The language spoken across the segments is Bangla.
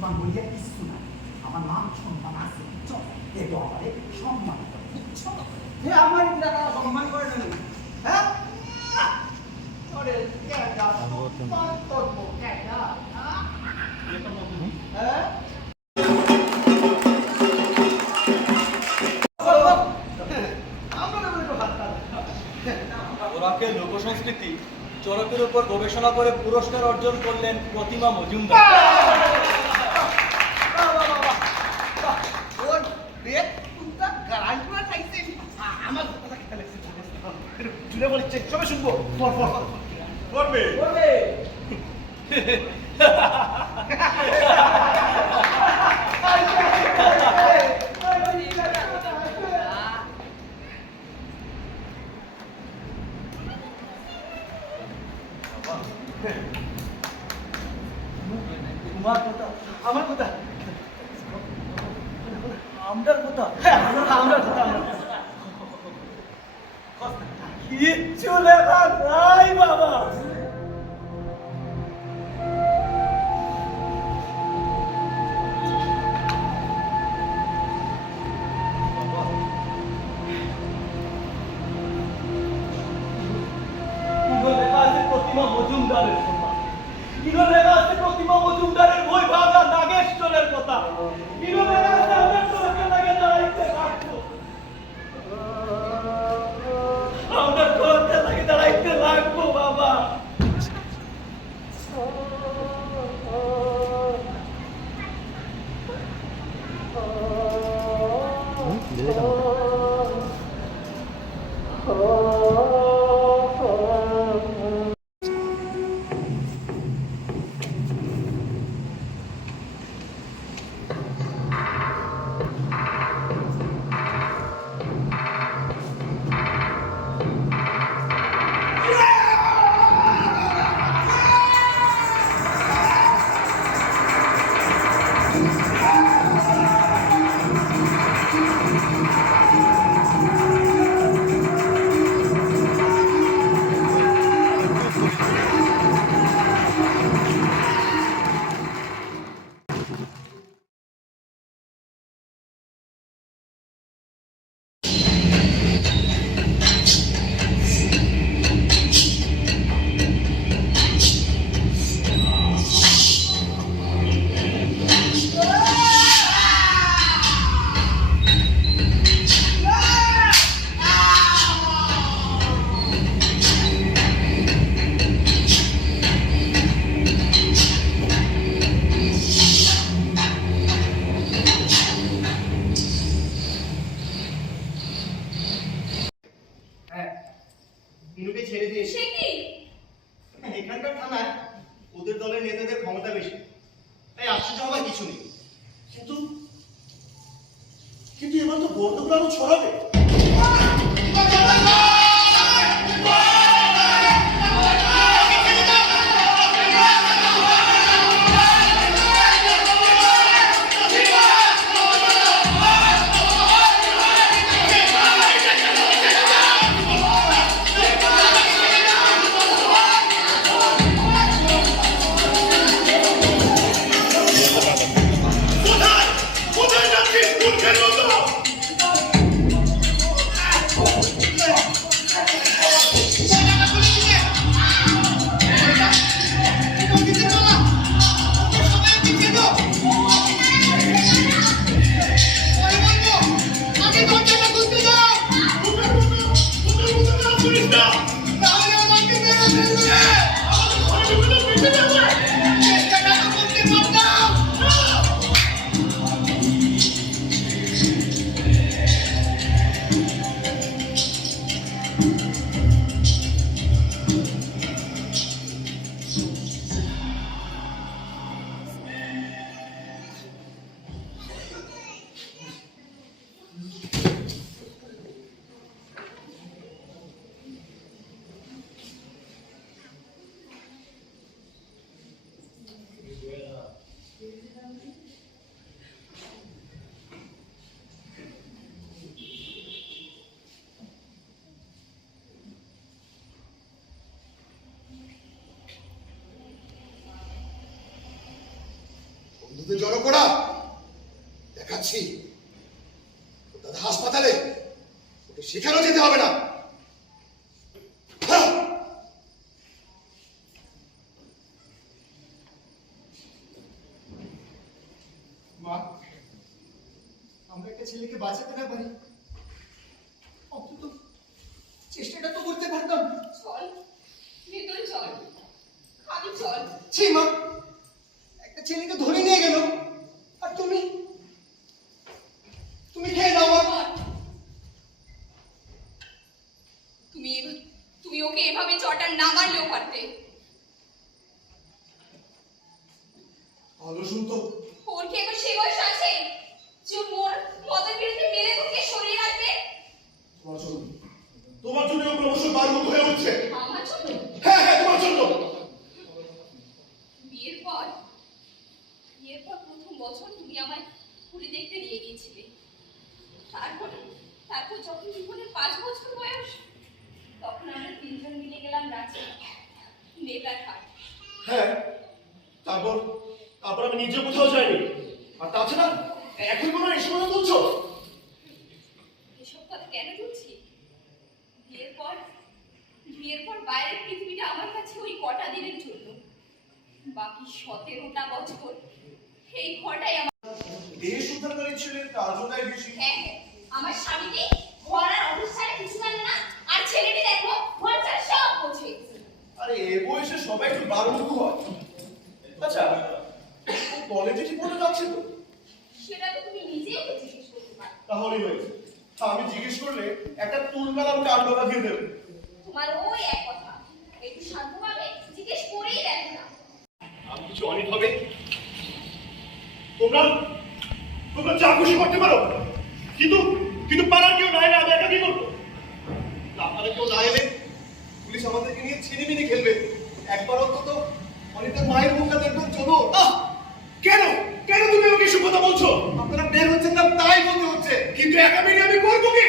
সম্মান বলিয়া কিছু নাই। আমার মান সম্মান আছে, বুঝছো? এটো আমারে সম্মান করে, বুঝছো? হে আমার টাকা সম্মান করে না, হ্যাঁ? ওরে কেডা সম্মান করবো কেডা, হ্যাঁ? ওরাকে লোকসংস্কৃতি চরকের উপর গবেষণা করে পুরস্কার অর্জন করলেন প্রতিমা মজুমদার। সবাই শুনবো করবে তোমার কথা আমার কথা আমরার কথা আমার কথা কিচ্ছু লেখা নাই বাবা। প্রতিমা মজুমদারের কথা, কিনো লেখা আছে প্রতিমা মজুমদারের বই ভাগা নাগেশ্বরের কথা, কিনো লেখা আছে আমরা চোখে লাগে দাঁড়াইতে লাগবো, আমরা চোখে লাগে দাঁড়াইতে লাগবো বাবা। ইনুকে ছেড়ে দিয়ে সে কি? এখানকার থানায় ওদের দলের নেতাদের ক্ষমতা বেশি, তাই আশ্চর্য হবার কিছু নেই। কিন্তু কিন্তু এবার তো বন্দুক আরো ছড়াবে। বন্ধুদের জড়ো করা দেখাচ্ছি। দাদা হাসপাতালে, ওকে সেখানেও যেতে হবে না। হ্যাঁ। মা, আমরা একটা ছেলেকে বাঁচাতে না পারি, অন্তত চেষ্টাটা তো করতে পারতাম। চল ভেতরে চল, খাবি চল। ছি মা, একটা ছেলেকে ধরে নিয়ে গেল, আর তুমি তুমি খেয়ে দাও মা। তুমি ওকে এভাবে চটা না মারলেও পারতে। ভালো শুনতো। ওর কি এখন সে বয়স আছে যে মোর মদের বিরুদ্ধে মেরে তোকে সরিয়ে রাখবে? তোমার জন্য ও ক্রমশ বারমুখ হয়ে উঠছে। আমার জন্য? হ্যাঁ হ্যাঁ, তোমার জন্য। বিয়ের পর প্রথম বছর তুমি আমায় ঘুরে দেখতে নিয়ে গিয়েছিলে। তারপর যখন জীবনের 5 বছর বয়স, তখন আমরা 3জন মিলে গেলাম রাঁচি নেতার হাট। হ্যাঁ, তারপর আমি নিজে কোথাও যাইনি। আর তাছাড়া এখন কোনো এসব কথা তুলছো? এসব কথা কেন বলছি? বিয়ের পর বাইরের পৃথিবীটা আমার কাছে ওই কটা দিনের জন্য। বাকি 17টা বছর এই ঘরটাই আমার। দেশ উদ্ধারকারী ছিলেন, তার জন্যই বেশি। হ্যাঁ, আমার স্বামীকে ঘরের অবস্থায় কিছু জানে না, আর ছেলেটি দেখো ঘর ছাড়া সব বোঝে। আরে এ বয়সে সবাই একটু বারমুখ হয়। আচ্ছা, কলেজে ঠিক মতো যাচ্ছে তো? সেটা তো তুমি নিজেই ওকে জিজ্ঞেস করতে পারো। তাহলেই হয়েছে। আমি জিজ্ঞেস করলে একটা তুলকালাম কাণ্ড বাঁধিয়ে দেবে। তোমার ওই এক কথা, একটু শান্তভাবে জিজ্ঞেস করেই দেখো না। আমি কিছু অনেক হবে, তোমরা যা খুশি করতে পারো, কিন্তু পাড়ার কেউ নাই না, আমি একা কি করবো? আপনারা কেউ না এলে পুলিশ আমাদেরকে নিয়ে ছিনিমিনি খেলবে। একবার অন্তত অনেকটা মায়ের মুখটা দেখবেন। চলো। কেন কেন তুমি ওকে এসব কথা বলছো? আপনারা বের হচ্ছেন না তাই বলতে হচ্ছে। কিন্তু একা বেরিয়ে আমি করবো কি?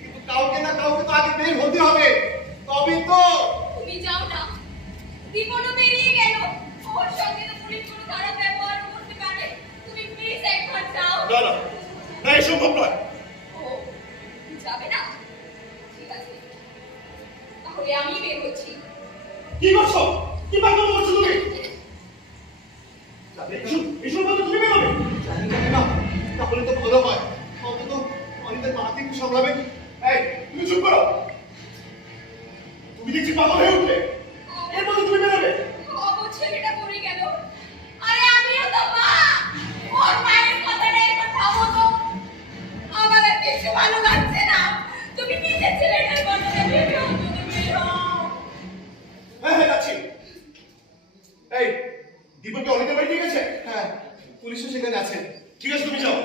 কিন্তু কাউকে না কাউকে তো আগে বের হতে হবে, তবে তো। তুমি যাও না, দীপনও বেরিয়ে গেল। ওর সঙ্গে তো পুলিশ কোনো খারাপ ব্যবহার করতে পারে। তুমি প্লিজ একবার যাও। না না না, এ সম্ভব নয়। ও, তুমি যাবে না? ঠিক আছে, তাহলে আমি বের হচ্ছি। কি করছো? কি পাগল করছো তুমি? এসব কথা তুমি বেরোবে? জানি না, তাহলে তো ভালো হয়। অন্তত অনেকটা মাকে একটু সামলাবেন। এই, তুমি চুপ করো। তুমি দেখছি পাগল হয়ে উঠলে। এর মধ্যে তুমি বেরোবে? ও ছেলেটা পড়ে গেল। আরে আমিও তো মা। ওর মায়ের কথাটা একবার ভাবো তো। আমার আর কিছু ভালো লাগছে না। তুমি নিজের ছেলেটার কথাটা ভেবেও যদি বের হও। হ্যাঁ হ্যাঁ, যাচ্ছি। এই, দীপককে অনেকটা বাড়ি নিয়ে গেছে? হ্যাঁ, পুলিশও সেখানে আছে। ঠিক আছে, তুমি যাও।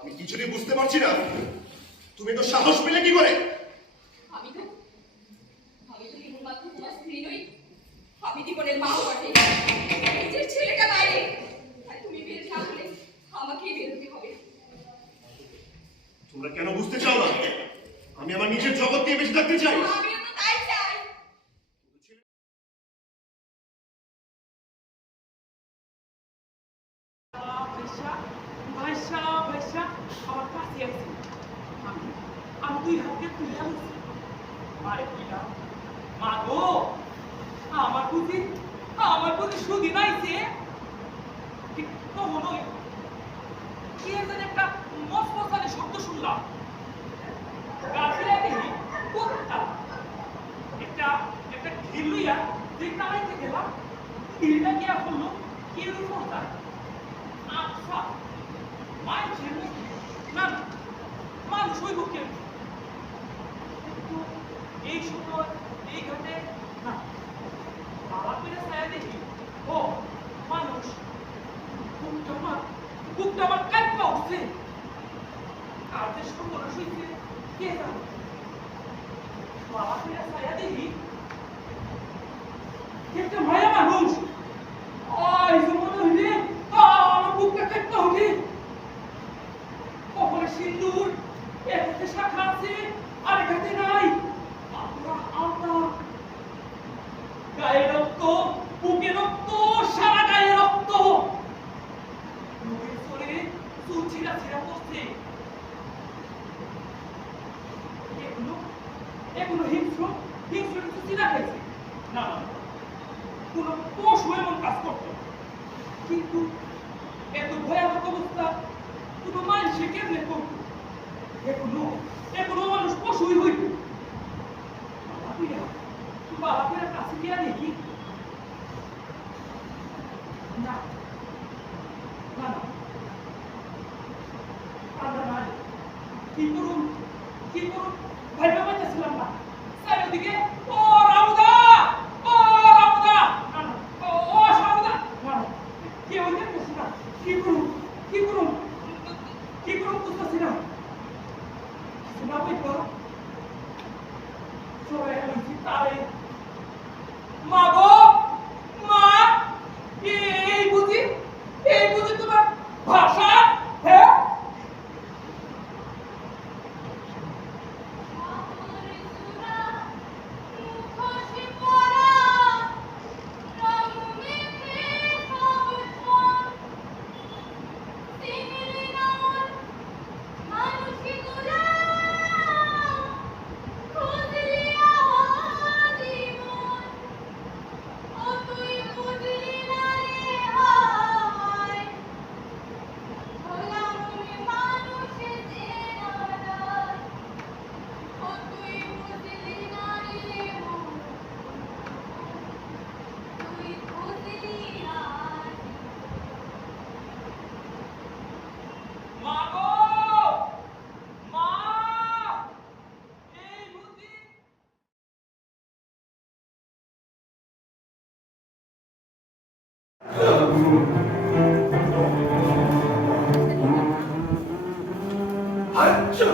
আমি কিছুতেই বুঝতে পারছি না, তুমি তো সাহস পেলে কি করে? আমি তো কেবলমাত্র তোমার স্ত্রী নই, আমি জীবনের মা বটে। নিজের ছেলেটা বাইরে, আর তুমি বের থাকলে আমাকেই বেরোতে হবে। তোমরা কেন বুঝতে চাও না? আমি আমার নিজের জগৎ নিয়ে বেঁচে থাকতে চাই। আমিও তো তাই চাই। ভাইসা আমার কাছে আছে। আমি 2 হাতে তুলে আনছি। মারে কিনা মা গো, আমার বুঝি সুদিন আইছে। ঠিক তখনই কি যেন একটা মচমচানি শব্দ শুনলাম। গাছে দেখি কুত্তা একটা ঢিল লইয়া দেখতে আইতে গেলাম। ঢিলটা গিয়া বললো কি করতাম। আচ্ছা, মানুষের না মানুষ হইব কেন? কিন্তু এই সময় এই ঘাটে না বাবা করে ছায়া দেখি। ও মানুষ, বুকটা আমার কাঁপা উঠছে। আর যে সুন্দর শুইছে কে জানে। বাবা করে ছায়া দেখি একটা মায়া মানুষ। এই মনে হইলে আমার বুকটা কাঁপা উঠে। কপালে সিন্দুর, এক হাতে শাখা আছে, আরেক হাতে নাই। গায়ে রক্ত, বুকে রক্ত, সারা গায়ে রক্ত। মুখের শরীরে চুল ছিঁড়া ছিঁড়া পড়ছে। এগুলো হিংস্র কিছু চিনা খেয়েছে। না না, কোনো পশু এমন কাজ করত না। কিন্তু এত ভয়ানক অবস্থা কোনো মানুষে কেমনে করতো? এখনো মানুষ পশুই হইত। বালাপুরের কাছে গিয়া দেখি না না না, কান্দা নাই। কি করুন ভাইবা পাইতেছিলাম না। চারিদিকে ও রামুদা, ও রামুদা, না না, ও সামুদা, না না, কেউ দেখতেছি না। কি করুন বুঝতেছি না। কিছু না পাইবা চলে এলাম তারে। মা গো, মা, এই বুঝি তোমার ভাষা? হ্যাঁ, মা গো, মা, এই বুঝি। আচ্ছা